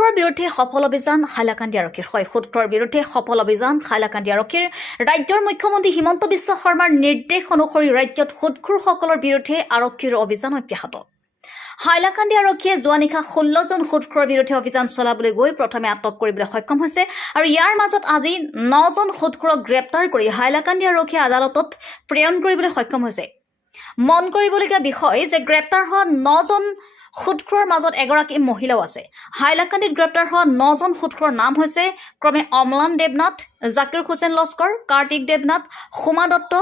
সুদখোৰৰ বিৰুদ্ধে সফল অভিযান হাইলাকান্দি আৰক্ষীৰ সুদখোৰৰ বিৰুদ্ধে সফল অভিযান হাইলাকান্দি আৰক্ষীৰ ৰাজ্যৰ মুখ্যমন্ত্ৰী হিমন্ত বিশ্ব শৰ্মাৰ নিৰ্দেশ অনুসৰি ৰাজ্যত সুদখোৰসকলৰ বিৰুদ্ধে আৰক্ষীৰ অভিযান অব্যাহত। হাইলাকান্দি আৰক্ষীয়ে যোৱা নিশা 16 জন সুদখোৰৰ বিৰুদ্ধে অভিযান চলাবলৈ গৈ প্ৰথমে আটক কৰিবলৈ সক্ষম হৈছে আৰু ইয়াৰ মাজত আজি 9 জন সুদখোৰক গ্ৰেপ্তাৰ কৰি হাইলাকান্দি আৰক্ষীয়ে আদালতত প্ৰেৰণ কৰিবলৈ সক্ষম হৈছে। মন কৰিবলগীয়া বিষয় যে গ্ৰেপ্তাৰ হোৱা 9 জন সুদখোৰৰ মাজত এগৰাকী মহিলাও আছে। হাইলাকান্দিত গ্ৰেপ্তাৰ হোৱা 9 জন সুদখোৰৰ নাম হৈছে ক্ৰমে অমলান দেৱনাথ, জাকিৰ হুছেইন লস্কৰ, কাৰ্তিক দেৱনাথ, সোমা দত্ত,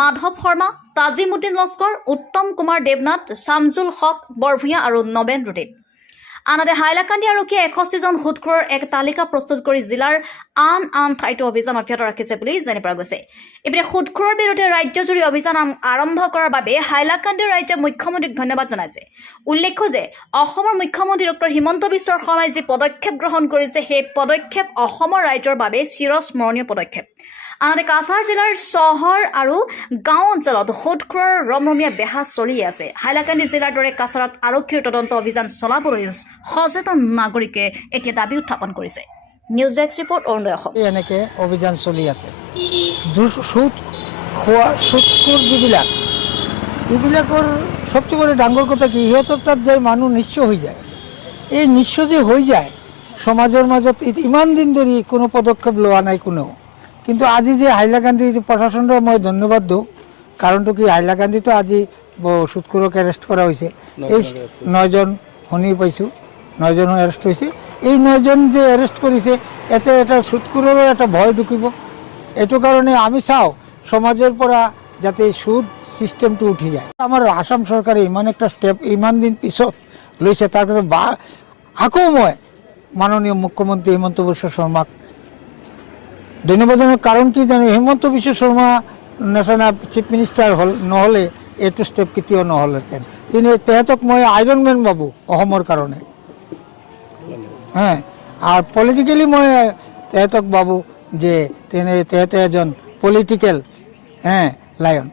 মাধৱ শৰ্মা, তাজিমুদ্দিন লস্কৰ, উত্তম কুমাৰ দেৱনাথ, শামজুল হক বৰভূঞা আৰু নবেন্দ্ৰ দেৱ। আনহাতে হাইলাকান্দি আৰক্ষীয়ে 61 জন সুদখোৰৰ এক তালিকা প্ৰস্তুত কৰি জিলাৰ আন ঠাইতো অভিযান অব্যাহত ৰাখিছে বুলি জানিব পৰা গৈছে। ইপিনে সুদখোৰৰ বিৰুদ্ধে ৰাজ্যজুৰি অভিযান আৰম্ভ কৰাৰ বাবে হাইলাকান্দিৰ ৰাজ্যৰ মুখ্যমন্ত্ৰীক ধন্যবাদ জনাইছে। উল্লেখ্য যে অসমৰ মুখ্যমন্ত্ৰী ডক্টৰ হিমন্ত বিশ্ব শৰ্মাই যি পদক্ষেপ গ্ৰহণ কৰিছে সেই পদক্ষেপ অসমৰ ৰাইজৰ বাবে চিৰস্মৰণীয় পদক্ষেপ। আনহাতে কাছাৰ জিলাৰ চহৰ আৰু গাঁও অঞ্চলত সুদখোৰৰ ৰমৰমীয়া বেহা চলি আছে। হাইলাকান্দি জিলাৰ দৰে কাছাৰত আৰক্ষীৰ তদন্ত অভিযান চলাবলৈ সচেতন নাগৰিকে এতিয়া দাবী উত্থাপন কৰিছে। News desk report Arunoday Assam. এনেকৈ অভিযান চলি আছে। সুদখোৰ যিবিলাক এইবিলাকৰ সবচেয়ে ডাঙৰ কথা কি, সিহঁতৰ তাত যে মানুহ নিঃস্ব হৈ যায়। এই নিঃস্ব যে হৈ যায় সমাজৰ মাজত ইমান দিন ধৰি কোনো পদক্ষেপ লোৱা নাই কোনেও। কিন্তু আজি যে হাইলাকান্দি প্ৰশাসনক মই ধন্যবাদ দিওঁ, কাৰণটো কি হাইলাকান্দিতো আজি সুদখোৰক এৰেষ্ট কৰা হৈছে। এই 9 জন শুনি পাইছোঁ, 9 জন এৰেষ্ট হৈছে। এই 9 জন যে এৰেষ্ট কৰিছে এতে এটা সুদখোৰৰো এটা ভয় ঢুকিব। এইটো কাৰণে আমি চাওঁ সমাজৰ পৰা যাতে সুদ চিষ্টেমটো উঠি যায়। আমাৰ আসাম চৰকাৰে ইমান একটা ষ্টেপ ইমান দিন পিছত লৈছে, তাৰ পিছত আকৌ মই মাননীয় মুখ্যমন্ত্ৰী হিমন্ত বিশ্ব শৰ্মাক ধন্যবাদৰ কাৰণ কি জানো, Himanta Biswa Sarma national chief minister নহ'লে এইটো ষ্টেপ কেতিয়াও নহ'লহেঁতেন। তেহেঁতক মই আইৰন মেন ভাবোঁ অসমৰ কাৰণে। আৰু পলিটিকেলি মই তেহেঁতক ভাবোঁ যে তেহেঁতে এজন পলিটিকেল লায়ন।